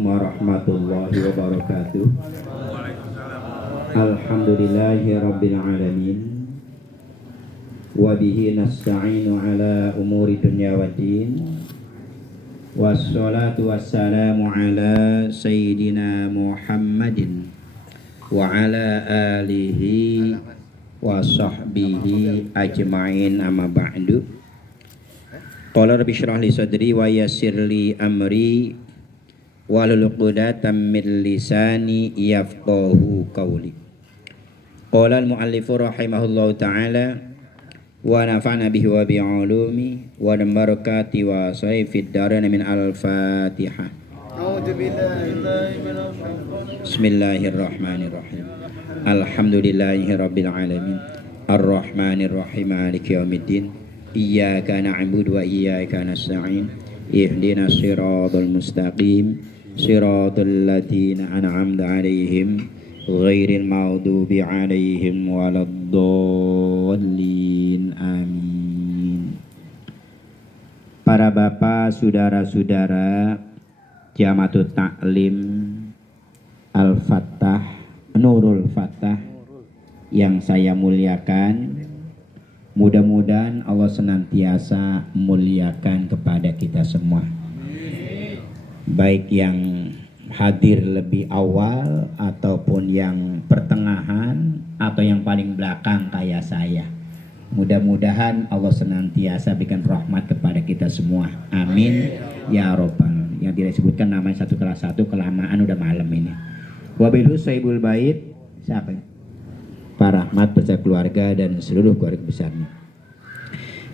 Warahmatullahi wabarakatuh. Alhamdulillahi rabbil alamin. Wabihi nasta'inu ala umuri dunya waddin. Wassalatu wassalamu ala sayyidina Muhammadin wa ala alihi wa sahbihi ajma'in, amma ba'du. Qala rabbi shrah li sadri wa yassir li amri wahlul 'uqdatam min lisani yafqahu qawli. Qala al-muallifu rahimahullahu ta'ala wa nafa'na bihi wa bi'ulumi wa barakati wa sayfid daran min al-Fatihah. Bismillahirrahmanirrahim. Alhamdulillahi rabbil alamin. Ar-Rahmanir Rahim, maliki yaumiddin. Iyyaka na'budu wa iyyaka nasta'in. Ihdinas siratal mustaqim. Siratal ladzina an'amta 'alaihim ghairil maghdubi 'alaihim waladdallin. Amin. Para bapak, saudara-saudara Jamaatut Taklim Al-Fattah, Nurul Fattah yang saya muliakan, mudah-mudahan Allah senantiasa muliakan kepada kita semua. Baik yang hadir lebih awal ataupun yang pertengahan atau yang paling belakang kayak saya. Mudah-mudahan Allah senantiasa berikan rahmat kepada kita semua. Amin ya robbal. Yang tidak disebutkan namanya satu kelas satu, kelamaan udah malam ini. Wabillahi saibul bait. Siapa? Pak Rahmat beserta keluarga dan seluruh keluarga besarnya.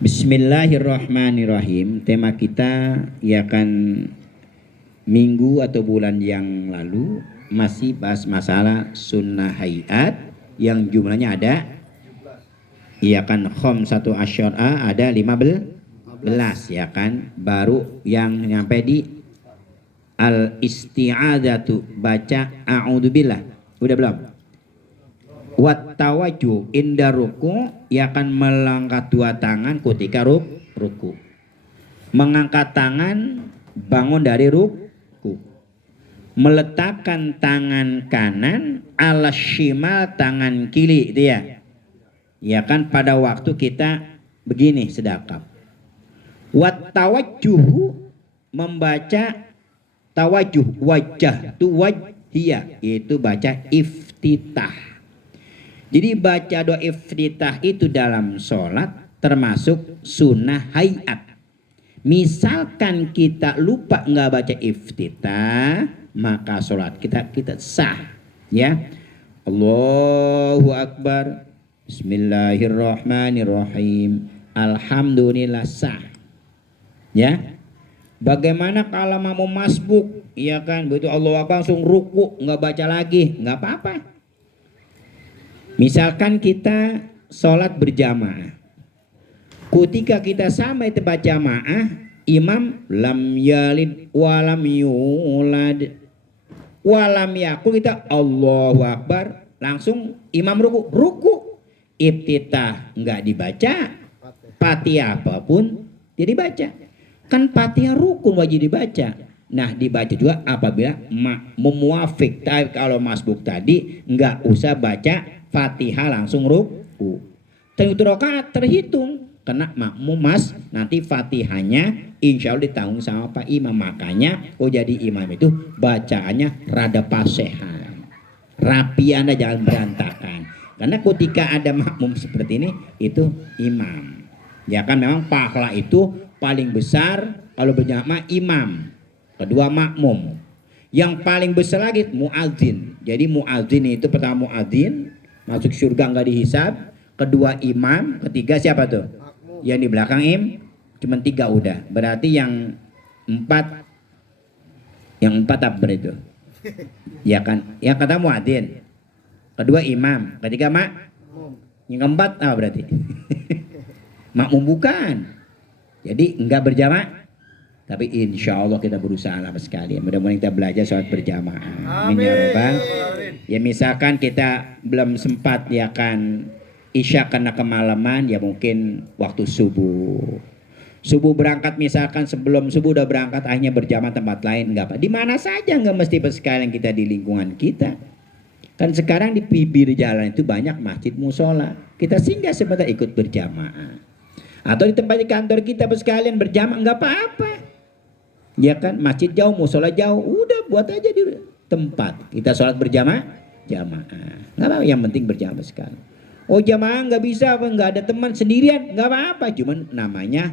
Bismillahirrahmanirrahim. Tema kita ya kan minggu atau bulan yang lalu masih bahas masalah sunnah hayat yang jumlahnya ada ya kan satu asyara, ada 15 ya kan. Baru yang nyampe di al-isti'adzatu, baca a'udzubillah. Udah belum? Wat tawajjuh inda ruku, ya kan melangkat dua tangan ketika ruku. Mengangkat tangan bangun dari ruku. Meletakkan tangan kanan ala shimal, tangan kiri itu ya. Ya kan pada waktu kita begini sedekap. Wat tawajjuh, membaca tawajuh, wajah tu wajhiyah, itu baca iftitah. Jadi baca doa iftitah itu dalam sholat termasuk sunnah hayat. Misalkan kita lupa nggak baca iftitah, maka sholat kita sah. Ya, Allahu Akbar, Bismillahirrahmanirrahim, Alhamdulillah, sah. Ya. Bagaimana kalau mau masbuk, ya kan, begitu Allahu Akbar langsung ruku, nggak baca lagi, nggak apa-apa. Misalkan kita sholat berjamaah, ketika kita sampai tempat jamaah, imam lam yalid walam yulad walam yakul, kita Allahu Akbar langsung imam ruku, iftitah nggak dibaca, Fatihah apapun tidak dibaca. Kan Fatihah rukun wajib dibaca. Nah dibaca juga apabila memuafik. Tapi kalau masbuk tadi nggak usah baca Fatihah langsung ruku. Terhitung rakaat terhitung, kena makmum nanti Fatihahnya insya Allah ditanggung sama Pak Imam. Makanya jadi imam itu bacaannya rada pasehan, rapi, Anda jangan berantakan. Karena ketika ada makmum seperti ini itu imam. Ya kan memang pahala itu paling besar kalau berjamaah imam, kedua makmum. Yang paling besar lagi muadzin. Jadi muadzin itu pertama muadzin masuk surga nggak dihisab, kedua imam, ketiga siapa tuh? Yang di belakang cuman 3 udah. Berarti yang 4 apa itu? Ya kan? Yang kata muadzin, kedua imam, ketiga yang keempat apa berarti? Makmum bukan. Jadi enggak berjamaah, tapi insya Allah kita berusaha lah sekali. Mudah-mudahan kita belajar sholat berjamaah. Amin ya Rabbal. Ya misalkan kita belum sempat ya kan isya karena kemalaman, ya mungkin waktu subuh. Subuh berangkat misalkan sebelum subuh udah berangkat akhirnya berjamaah tempat lain nggak apa. Di mana saja nggak mesti sekalian kita di lingkungan kita. Kan sekarang di bibir jalan itu banyak masjid musola. Kita singgah sebentar ikut berjamaah. Atau di tempat di kantor kita sekalian berjamaah nggak apa-apa. Ya kan masjid jauh musola jauh udah buat aja di tempat kita sholat berjamaah nggak apa-apa yang penting berjamaah sekali. Oh jamaah nggak bisa nggak ada teman sendirian nggak apa-apa cuman namanya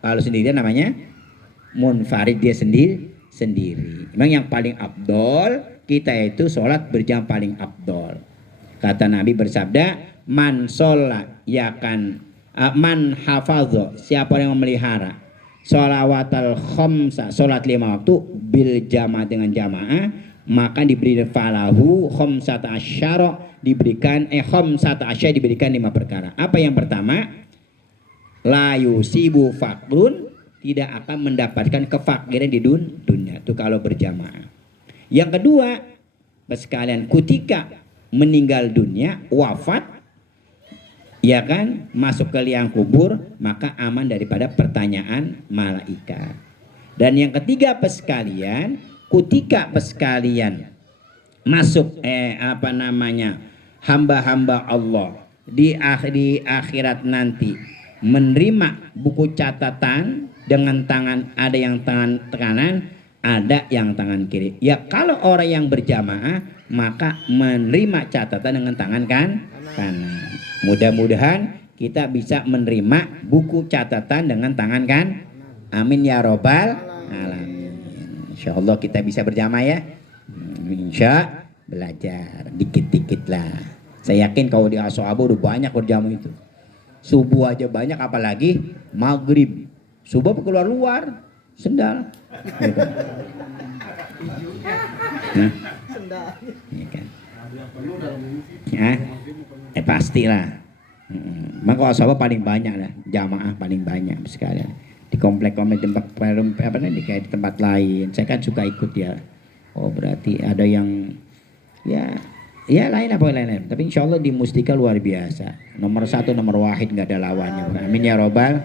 kalau sendirian namanya munfarid dia sendiri. Memang yang paling abdol kita itu sholat berjamaah paling abdol. Kata Nabi bersabda man sholat man hafadho siapa yang memelihara sholawatal khamsa sholat 5 waktu bil jamaah dengan jamaah maka diberi falahu khamsata asyara diberikan khamsata asyara diberikan 5 perkara. Apa yang pertama? La yusibu fakrun tidak akan mendapatkan kefakiran di dunia itu kalau berjamaah. Yang kedua, sekalian ketika meninggal dunia wafat ya kan masuk ke liang kubur maka aman daripada pertanyaan malaikat. Dan yang ketiga sekalian ketika sekalian masuk hamba-hamba Allah di akhirat nanti menerima buku catatan dengan tangan ada yang tangan kanan ada yang tangan kiri. Ya kalau orang yang berjamaah maka menerima catatan dengan tangan kanan. Mudah-mudahan kita bisa menerima buku catatan dengan tangan kan. Amin ya robbal alamin. Insya Allah kita bisa berjamaah ya. Insya belajar dikit-dikit lah. Saya yakin kalau di Ashabu udah banyak berjamaah itu. Subuh aja banyak apalagi maghrib. Subuh keluar sendal. Nah, ya kan. Pastilah. Maka Ashabu paling banyak lah, jamaah paling banyak sekalian. Di komplek-komplek di tempat lain. Saya kan suka ikut ya. Oh berarti ada yang ya lain apa lain. Tapi insya Allah di Mustika luar biasa. Nomor 1 nomor wahid nggak ada lawannya. Amin ya robbal.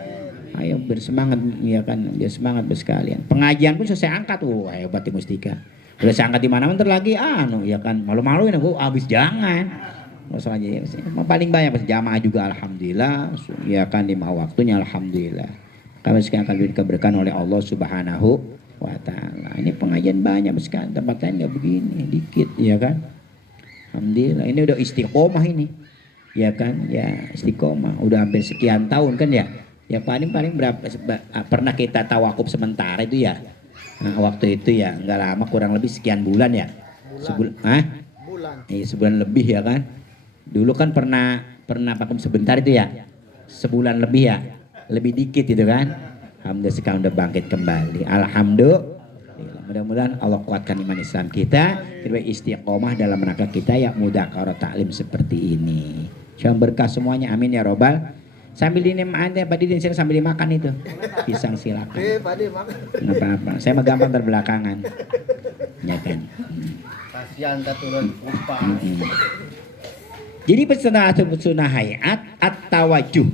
Ayo bersemangat ya kan, biar semangat bersekalian. Pengajian pun saya angkat, hebat di Mustika. Udah saya angkat di mana-mana lagi, ya kan malu-maluin aku habis jangan. Masalahnya paling banyak jamaah juga alhamdulillah, ya kan 5 waktunya alhamdulillah. Kami sekarang akan diberikan oleh Allah Subhanahu wa taala. Ini pengajian banyak sekali, tempat lain nggak begini, dikit ya kan. Alhamdulillah ini udah istiqomah ini. Ya kan? Ya istiqomah udah hampir sekian tahun kan ya. Ya paling berapa pernah kita tawakuf sementara itu ya. Nah, waktu itu ya nggak lama kurang lebih sekian bulan ya. Bulan. Iya sebulan lebih ya kan. Dulu kan pernah vakum sebentar itu ya. Sebulan lebih ya. Lebih dikit itu kan. Alhamdulillah sekarang udah bangkit kembali. Alhamdulillah. Mudah-mudahan Allah kuatkan iman Islam kita, kita istiqomah dalam rangka kita ya mudzakarah taklim seperti ini. Semoga berkah semuanya, amin ya robbal. Sambil sambil dimakan itu pisang silakan. Nggak apa-apa, saya mah gampang terbelakangan. Ya kan. Kasihan turun upah. Jadi pesanah hayat at-tawajuh.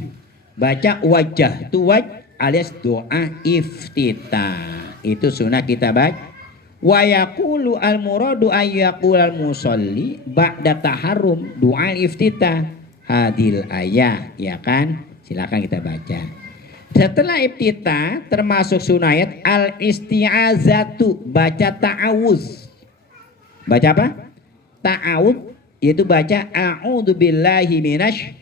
Baca wajah tuwaj alias doa iftitah. Itu sunnah kita baca. Wa yaqulu al-muradu ayyaqul al-musalli ba'da taharrum doa iftitah hadil ayah, ya kan? Silakan kita baca. Setelah iftitah termasuk sunnah ayat al-isti'azatu, baca ta'awuz. Baca apa? Ta'awuz yaitu baca a'udzubillahi minasy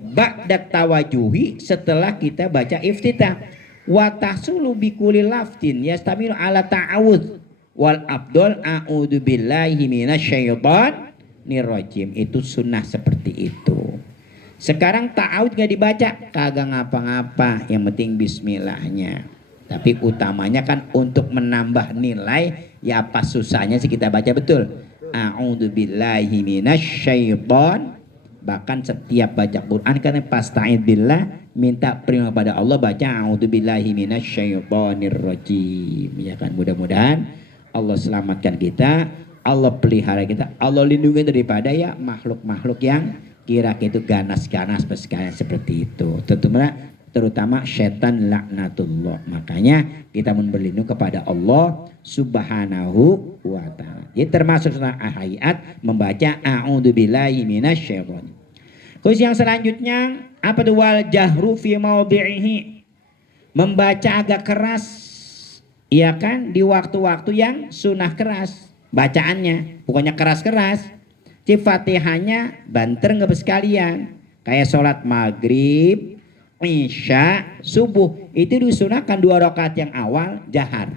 ba'da tawajuhi setelah kita baca iftitah. Wa tahsulu bi kulli laftin yastamilu ala ta'awudz wal afdal a'udzu billahi minasyaitonir rajim. Itu sunnah seperti itu. Sekarang ta'awudz enggak dibaca, kagak ngapa-ngapa, yang penting bismillahnya. Tapi utamanya kan untuk menambah nilai, ya apa susahnya sih kita baca betul. A'udzu billahi minasyaiton. Bahkan setiap baca Quran kan pasta'id billah, minta perlindungan pada Allah, baca a'udzubillahi minasyaitonir rajim. Ya kan, mudah-mudahan Allah selamatkan kita, Allah pelihara kita, Allah lindungi daripada ya makhluk-makhluk yang kira itu ganas-ganas sekalian seperti itu. Tentunya terutama setan laknatullah. Makanya kita mohon berlindung kepada Allah Subhanahu wa taala. Jadi termasuk sunnah hayat membaca a'udzubillahi minasyaitonir. Terus yang selanjutnya apa tuh? Wal jahru fi maudhi'ihi, membaca agak keras, ya kan, di waktu-waktu yang sunnah keras bacaannya, bukannya keras-keras. Fatihahnya banter nggak sekalian, kayak sholat maghrib, isya, subuh itu disunahkan 2 rakaat yang awal jahar.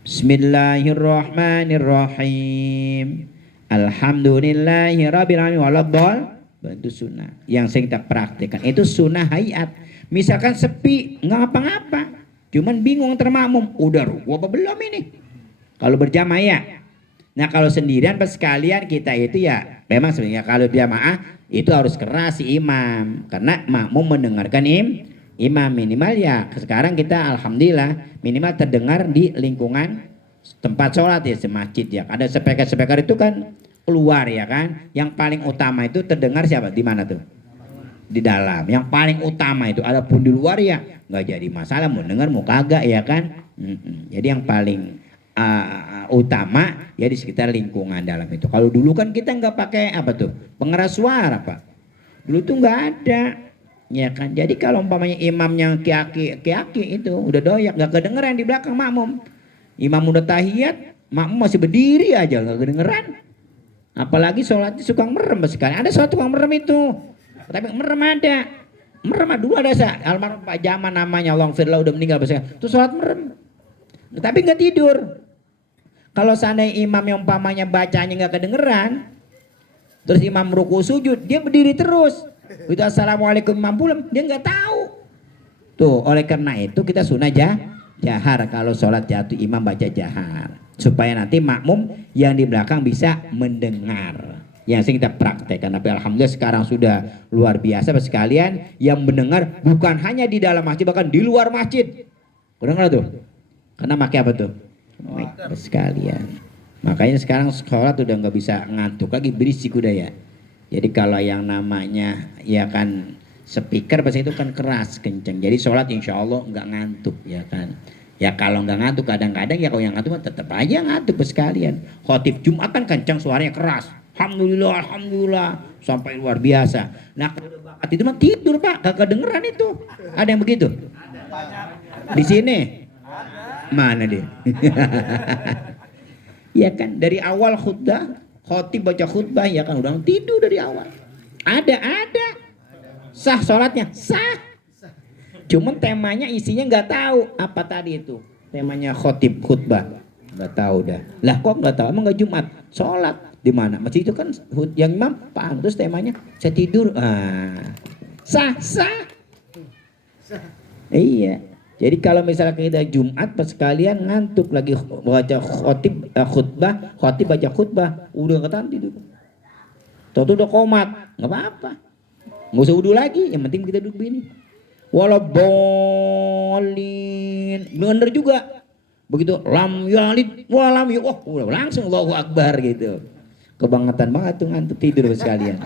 Bismillahirrahmanirrahim. Alhamdulillahirabbil alamin waladhdallin. Itu sunnah yang sering kita praktekkan, itu sunnah hayat. Misalkan sepi nggak ngapa-ngapa, cuman bingung termakmum, udah ruku apa belum ini kalau berjamaah ya. Nah kalau sendirian pas sekalian kita itu ya memang sebenarnya kalau jamaah itu harus keras si imam, karena makmum mendengarkan imam minimal ya. Sekarang kita alhamdulillah minimal terdengar di lingkungan tempat sholat ya, semasjid ya. Ada speaker itu kan keluar ya kan. Yang paling utama itu terdengar siapa? Di mana tuh? Di dalam. Yang paling utama itu. Adapun di luar ya nggak jadi masalah, mau dengar mau kagak ya kan. Jadi yang paling utama ya di sekitar lingkungan dalam itu. Kalau dulu kan kita nggak pakai apa tuh, pengeras suara Pak. Dulu tuh nggak ada ya kan. Jadi kalau umpamanya imamnya kiaki itu udah doyak, nggak kedengeran di belakang makmum. Imam udah tahiyat, makmum masih berdiri aja nggak kedengeran. Apalagi sholatnya suka merem sekali. Ada sholat tukang merem itu. Tapi merem ada. Merem dulu ada almarhum Pak Jaman namanya, Allah firlah, udah meninggal besar. Itu sholat merem. Tapi nggak tidur. Kalau seandainya imam yang umpamanya bacanya nggak kedengeran, terus imam ruku sujud, dia berdiri terus. Itu assalamualaikum imam pulang, dia nggak tahu. Tuh, oleh karena itu kita sunnah jahar kalau sholat jatuh imam baca jahar. Supaya nanti makmum yang di belakang bisa mendengar. Yang sering kita praktekkan. Tapi alhamdulillah sekarang sudah luar biasa sekalian, yang mendengar bukan hanya di dalam masjid, bahkan di luar masjid. Kedengar tuh? Karena pakai apa tuh? Mic sekalian. Makanya sekarang sholat udah nggak bisa ngantuk lagi, berisik udah ya. Jadi kalau yang namanya ya kan speaker pas itu kan keras kenceng. Jadi sholat insya Allah nggak ngantuk ya kan. Ya kalau nggak ngantuk kadang-kadang ya, kalau yang ngantuk tetap aja ngantuk sekalian. Khotib Jumat kan kencang, suaranya keras. Alhamdulillah, alhamdulillah sampai luar biasa. Nah kalau bakat itu mah tidur Pak, gak kedengeran itu. Ada yang begitu? Di sini? Mana dia? Ya kan dari awal khutbah, khotib baca khutbah ya kan udah tidur dari awal. Ada. Sah sholatnya, sah. Cuman temanya isinya nggak tahu apa tadi itu. Temanya khotib khutbah nggak tahu dah. Lah kok nggak tahu? Emang nggak Jumat? Sholat di mana? Masih itu kan yang imam paham. Terus temanya saya tidur. Sah. Iya. Jadi kalau misalnya kita Jumat pas sekalian ngantuk lagi baca khutbah, khotib baca khutbah, udah ketahuan tidur. Tuh udah komat, nggak apa-apa. Nggak usah wudu lagi, yang penting kita duduk begini. Walau bolin, bener juga. Begitu lam yalid walam yu, wah udah langsung Allahu Akbar gitu. Kebangetan banget tuh ngantuk tidur sekalian.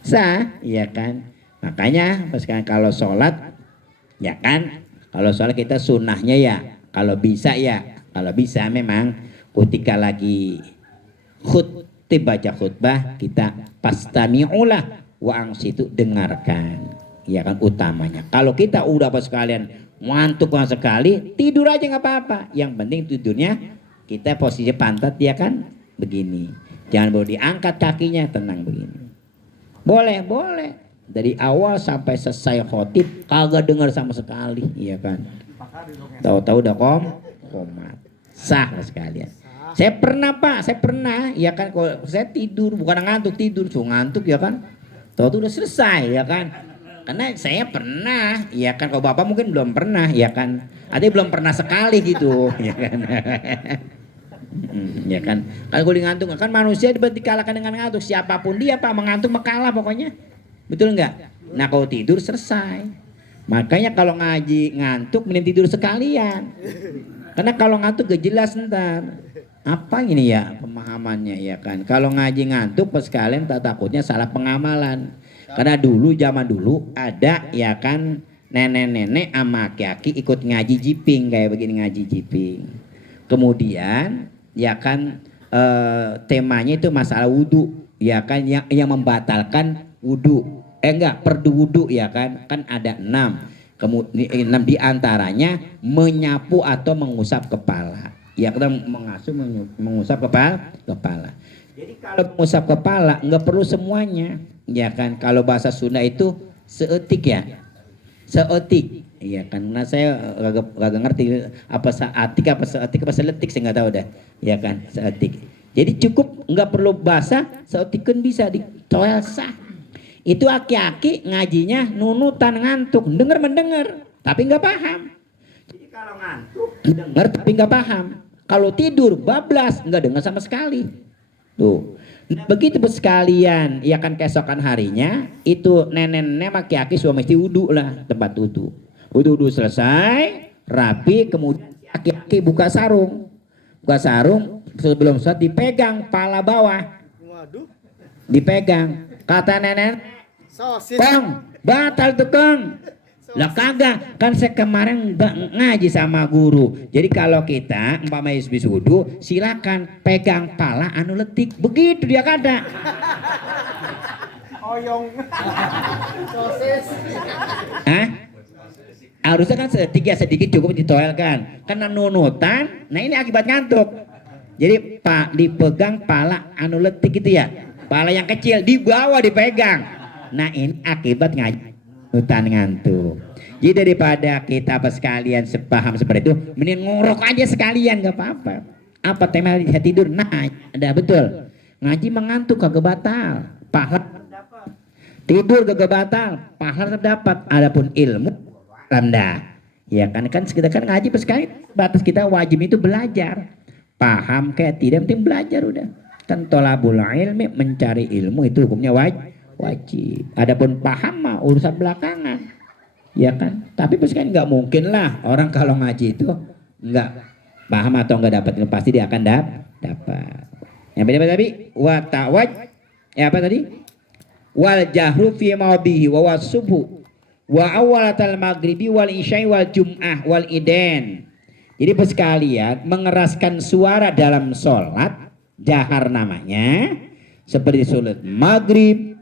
Sah, iya kan. Makanya pas kalau sholat, ya kan. Kalau sholat kita sunnahnya ya, kalau bisa memang ketika lagi khutbah baca khutbah kita pastami'ulah wa angsitu, dengarkan. Ya kan utamanya. Kalau kita udah pas sekalian ngantuk sekali, tidur aja nggak apa-apa. Yang penting tidurnya kita posisi pantat ya kan begini. Jangan boleh diangkat kakinya, tenang begini. Boleh. Dari awal sampai selesai khotib kagak dengar sama sekali, iya kan. Tahu-tahu udah komat. Sah sekalian. Saya pernah ya kan, kalau saya tidur bukan ngantuk, tidur ngantuk ya kan. Tahu-tahu udah selesai ya kan. Karena saya pernah, ya kan, kalau Bapak mungkin belum pernah, ya kan. Artinya belum pernah sekali gitu, ya kan. Ya kan. Kalau gue ngantuk, kan manusia dikalahkan dengan ngantuk. Siapapun dia Pak, mengantuk makalah pokoknya. Betul nggak? Nah kalau tidur selesai. Makanya kalau ngaji ngantuk, mending tidur sekalian. Karena kalau ngantuk gak jelas ntar. Apa ini ya pemahamannya ya kan. Kalau ngaji ngantuk pas sekalian takutnya salah pengamalan. Karena dulu zaman dulu ada ya kan nenek-nenek sama aki-aki ikut ngaji jiping kayak begini ngaji jiping. Kemudian ya kan temanya itu masalah wudhu ya kan yang membatalkan wudhu. Enggak perdu wudhu ya kan ada 6. Kemudian 6 diantaranya menyapu atau mengusap kepala. Ya kita mengusap kepala. Jadi kalau mengusap kepala nggak perlu semuanya, ya kan? Kalau bahasa Sunda itu seetik ya, seetik, ya kan? Nah saya gak ngerti apa seatik apa seetik apa seletik saya nggak tahu dah, ya kan? Seetik. Jadi cukup nggak perlu basah, seetik kan bisa ditoel sah. Itu aki-aki ngajinya nunutan ngantuk, denger mendengar, tapi nggak paham. Jadi kalau ngantuk denger tapi nggak paham. Kalau tidur bablas nggak dengar sama sekali. Tuh, nah, begitu sekalian, ya kan keesokan harinya itu nenek-nenek aki-aki suami mesti wudhu lah tempat wudhu. Wudhu selesai, rapi, kemudian aki-aki buka sarung sebelum sholat dipegang pala bawah, dipegang. Kata nenek, Kong, batal tuh Kong. Lah kagak, kan saya kemarin ngaji sama guru. Jadi kalau kita umpamanya habis wudhu, silakan pegang pala anu letik. Begitu dia kata. Oyong. Sosis. Hah? Harusnya kan sedikit cukup ditoelkan. Karena nunutan, nah ini akibat ngantuk. Jadi Pak dipegang pala anu letik itu ya. Pala yang kecil di bawah dipegang. Nah ini akibat nutan ngantuk. Jadi daripada kita apa sekalian sepaham seperti itu, mending ngorok aja sekalian gak apa-apa. Apa tema bisa tidur? Nah, ada betul. Ngaji mengantuk kagak batal, pahala terdapat. Tidur kagak batal, pahala terdapat. Adapun ilmu rendah. Ya kan kita kan ngaji sekali batas kita wajib itu belajar. Paham kayak tidak penting belajar udah. Kan tolabul ilmi mencari ilmu itu hukumnya wajib. Adapun paham mah urusan belakangan. Ya kan, tapi kan nggak mungkin lah orang kalau ngaji itu nggak paham atau nggak dapat ilmu, pasti dia akan dapat. Yang beda tadi wa ta'waj apa tadi? Wal jahru fi mawdihi wa wasubhu wa awalatal maghribi wal isya'i wal jum'ah wal iden. Jadi sekalian mengeraskan suara dalam sholat jahar namanya seperti sholat maghrib,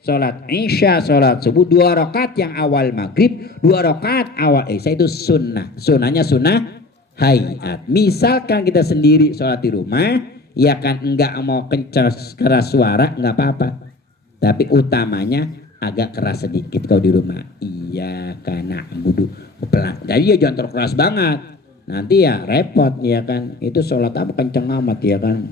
sholat isya, sholat subuh 2 rakaat yang awal maghrib, 2 rakaat awal isya itu sunnah. Sunnahnya sunnah hayat. Misalkan kita sendiri sholat di rumah, ya kan enggak mau keras suara enggak apa-apa. Tapi utamanya agak keras sedikit kalau di rumah. Iya karena budu pelan. Jadi ya jangan terlalu keras banget. Nanti ya repot ya kan. Itu sholat apa kenceng amat ya kan.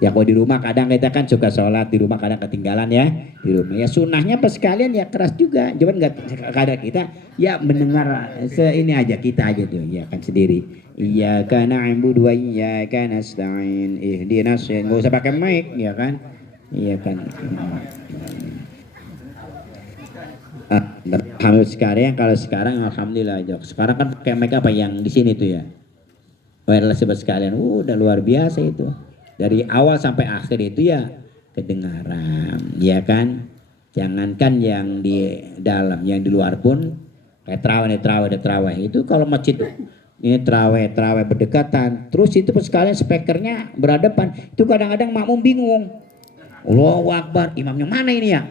Ya kalau di rumah kadang kita kan suka sholat di rumah kadang ketinggalan ya di rumah. Ya sunnahnya pas sekalian ya keras juga. Cuman nggak kadang kita ya mendengar ini aja kita aja tuh ya kan sendiri. Iyyaka na'budu wa iyyaka nasta'in ihdinas shiratal nggak usah pakai mic ya kan. Iya kan. Alhamdulillah sekarang alhamdulillah aja. Sekarang kan pakai mic apa yang di sini tuh ya. Wireless sobat sekalian. Udah luar biasa itu. Dari awal sampai akhir itu ya kedengaran, ya kan? Jangankan yang di dalam, yang di luar pun kayak terawih itu kalau masjid ini terawih berdekatan, terus itu sekalian speakernya berhadapan, itu kadang-kadang makmum bingung. Allahu Akbar, imamnya mana ini ya?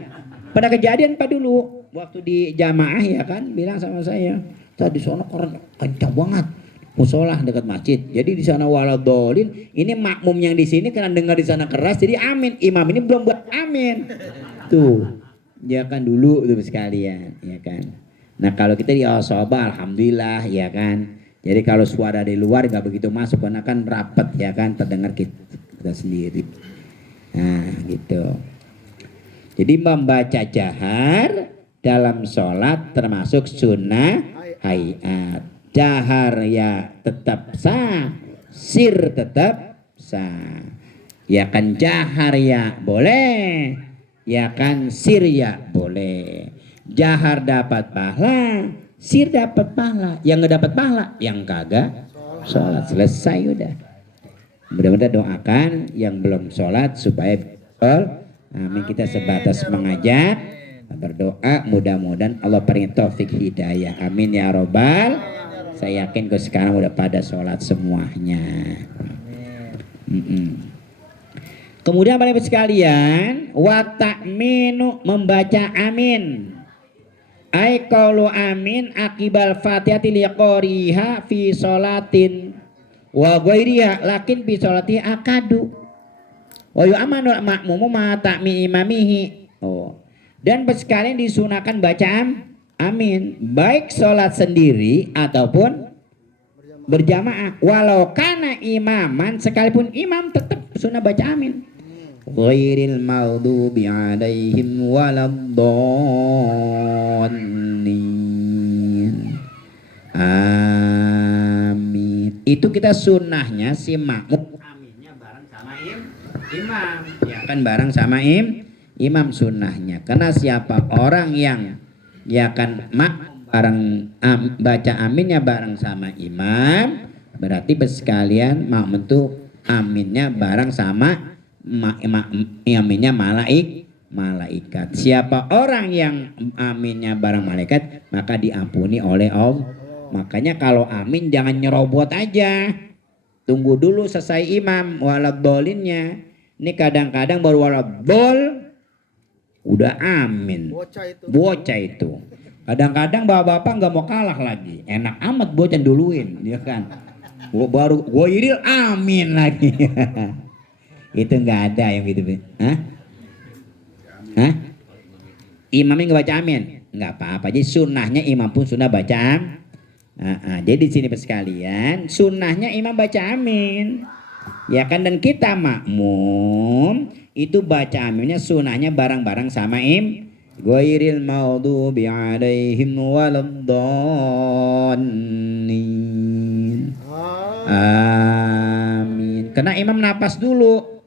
Pada kejadian Pak dulu waktu di jamaah ya kan, bilang sama saya, tadi sono kencang banget. Musolah dekat masjid. Jadi di sana waladolin. Ini makmum yang di sini karena dengar di sana keras. Jadi amin. Imam ini belum buat amin. Tuh, ya kan dulu tuh sekalian, ya kan. Nah kalau kita di al-soba, alhamdulillah, ya kan. Jadi kalau suara dari luar nggak begitu masuk karena kan rapat, ya kan, terdengar kita sendiri. Nah gitu. Jadi membaca jahar dalam sholat termasuk sunnah hayat. Jahar ya tetap sah, sir tetap sah. Ya kan jahar ya boleh, ya kan sir ya boleh. Jahar dapat pahala, sir dapat pahala. Yang nggak dapat pahala, yang kagak sholat. Selesai udah. Mudah-mudahan doakan yang belum sholat supaya betul. Amin. Kita sebatas mengajak berdoa mudah-mudahan Allah beri taufik hidayah. Amin ya robbal. Saya yakin kok sekarang udah pada sholat semuanya. Kemudian Bapak Ibu sekalian, wa ta'minu membaca amin. Ai qaulu amin akibal fatihati liqoriha fi sholatin wa ghairiha lakin fi sholati akadu. Wa yu'amanu makmumu ma ta'mi imamihi. Oh. Dan sekalian disunahkan baca amin baik sholat sendiri ataupun berjamaah. Walau kana imaman sekalipun imam tetap sunnah baca amin. Ghairil maghdubi alaihim waladdallin. Amin. Itu kita sunnahnya si makmum aminnya bareng sama imam. Ya kan bareng sama imam sunnahnya. Karena siapa orang yang ya kan makmum bareng baca aminnya bareng sama imam, berarti bersekalian makmum itu aminnya bareng sama aminnya malaikat. Siapa orang yang aminnya bareng malaikat maka diampuni oleh Allah. Makanya kalau amin jangan nyerobot aja, tunggu dulu selesai imam waladdolinnya. Ini kadang-kadang baru waladdol udah amin, bocah itu. Kadang-kadang bapak-bapak nggak mau kalah lagi, enak amat bocah duluin, ya kan? Baru goiril amin lagi. Itu nggak ada yang gitu. Hah? Imamnya nggak baca amin, nggak apa-apa. Jadi sunnahnya imam pun sunnah baca jadi di sini sekalian sunnahnya imam baca amin, ya kan? Dan kita makmum itu baca aminnya sunnahnya bareng-bareng sama ghairil maghdubi alaihim waladdallin. Amin. Karena imam napas dulu.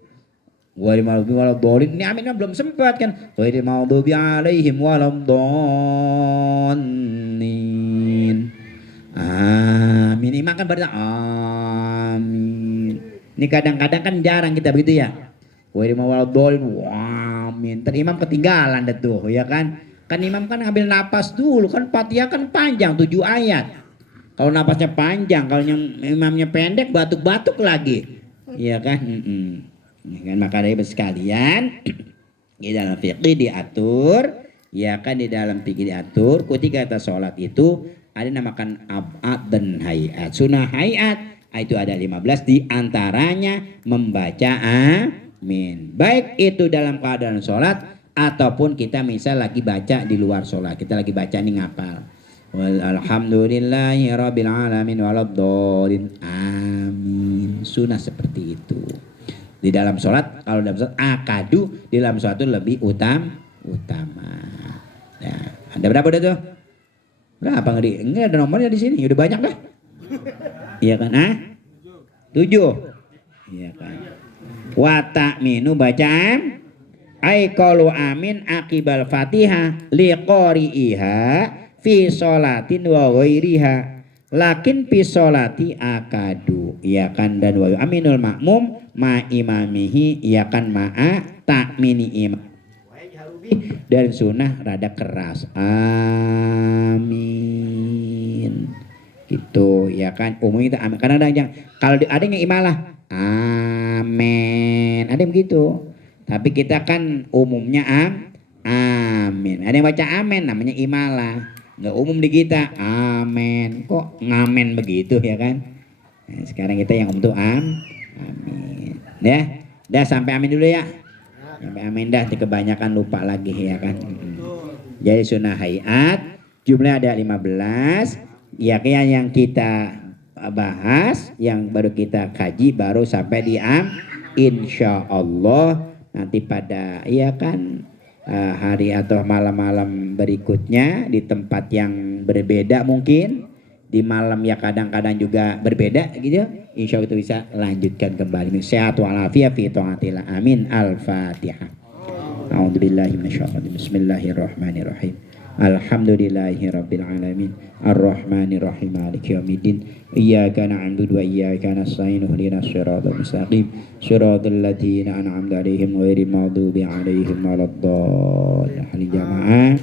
Ghairil maghdubi waladdallin. Ini aminnya belum sempat kan. Ghairil maghdubi alaihim waladdallin. Amin. Imam kan berdoa amin. Ini kadang-kadang kan jarang kita begitu ya. Ghairil maghdubi waladdallin. Amin. Imam ketinggalan deh tuh, ya kan? Kan imam kan ngambil napas dulu, kan Fatihah kan panjang 7 ayat. Kalau napasnya panjang, kalau yang imamnya pendek batuk-batuk lagi. Iya kan? Ya kan, maka dari sekalian di dalam fikih diatur, ya kan, di dalam fikih diatur ketika kita sholat itu ada namakan ab'ad dan hayat. Sunnah hayat itu ada 15, di antaranya membaca amin. Baik itu dalam keadaan sholat ataupun kita misal lagi baca di luar sholat. Kita lagi baca nih ngapal. Alhamdulillahi rabbil alamin waladdallin. Amin. Sunnah seperti itu. Di dalam sholat, kalau dalam sholat akadu, di dalam sholat itu lebih utama. Nah, ada berapa udah tuh? Berapa nggak? Enggak ada nomornya di sini. Udah banyak dah. Iya kan? 7. Iya kan? Wa ta'minu bacaan ai qalu amin akibal fatihah liqari'iha fi sholatin wa ghairiha lakin fi sholati akadu, ya kan? Dan wa aminul makmum ma imamihi, ya kan, ma'a ta'mini imam dan sunnah rada keras. Amin gitu, ya kan? Umumnya kita amin. Karena ada yang kalau ada yang imalah amin, ada yang begitu. Tapi kita kan umumnya amin. Ada yang baca amin namanya imalah. Nggak umum di kita amin, kok ngamen begitu, ya kan? Nah, sekarang kita yang umum tuh amin. Ya, dah sampai amin dulu ya. Sampai amin dah, kebanyakan lupa lagi, ya kan? Jadi sunnah hayat jumlah ada 15. Ya, kayak yang kita bahas, yang baru kita kaji baru sampai di insya Allah nanti pada, ya kan, hari atau malam-malam berikutnya di tempat yang berbeda, mungkin di malam ya kadang-kadang juga berbeda gitu. Insya Allah itu bisa lanjutkan kembali. Sehat walafiat fi taatillah. Amin. Al-Fatihah. A'udzubillahi minasyaitonir rajim. Bismillahirrahmanirrahim. Alhamdulillahi rabbil alamin. Ar-Rahmanir Rahim. Maliki yaumiddin. Iyyaka na'budu wa iyyaka nasta'in. Ihdinas siratal mustaqim. Shiratal ladzina an'amta 'alaihim ghairil maghdubi 'alaihim waladdallin. Jamaah,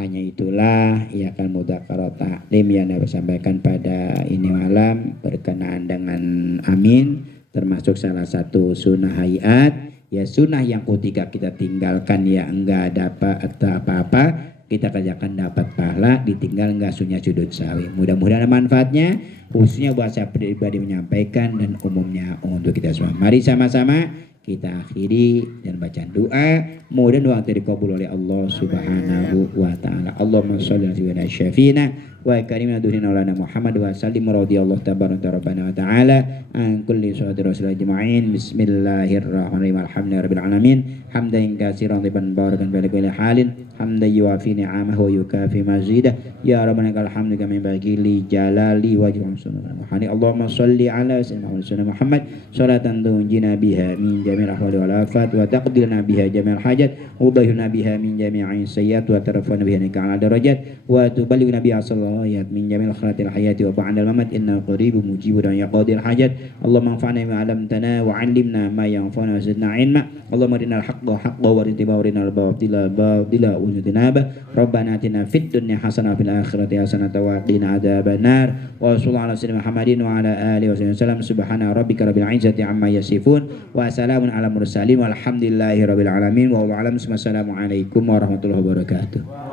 hanya itulah ya kan mudzakarah taklim yang dapat sampaikan pada ini malam berkenaan dengan amin, termasuk salah satu sunnah hayat. Ya sunnah yang ketika kita tinggalkan ya enggak dapat atau apa-apa, kita kerjakan dapat pahala, ditinggal enggak sunnah sujud sawi. Mudah-mudahan ada manfaatnya, khususnya buat saya pribadi menyampaikan dan umumnya untuk kita semua. Mari sama-sama kita akhiri dan bacaan doa. Mudah doa dikabul oleh Allah Subhanahu wa taala. Allahumma shalli ala sayyidina syafiina wa karimina duhina lana Muhammad wa sallim radhiyallahu tabaraka rabbana wa ta'ala an kulli salati rasul ajma'in. Bismillahirrahmanirrahim. Alhamdulillahirabbil alamin. Hamdan katsiran tayyiban barakan fi kulli halin. Hamdan yuwafi ni'amahu wa yukafi mazidah. Ya rabbana lakal hamdu kama yanbaghi li jalali wajhika subhanahu. Allahumma shalli ala sayyidina Muhammad salatan tunjina biha min jami'il ahwali wal afat wa taqdirna biha jami'al hajat wa tudahhirna biha min jami'is sayyi'at wa tarfa'na biha ala darajat wa tuballighuna biha sallallahu min jami'il khairatil hayati wa ba'dal mamat inna qaribun mujibun ya qadir hajat. Allahumma anfa'na bima 'allamtana wa 'allimna ma yanfa'una wa zidna 'ilma. Allahumma arinal haqqa haqqan warzuqna arinal batila batila warzuqna. Rabbana atina fid dunya hasanah wa fil akhirati hasanah wa qina adzabannar. Wa sallallahu ala sayyidina Muhammadin wa ala alihi wasallam. Subhana rabbika rabbil izzati amma yasifun wa salamun ala mursalin walhamdulillahi rabbil alamin. Wa assalamualaikum warahmatullahi wabarakatuh.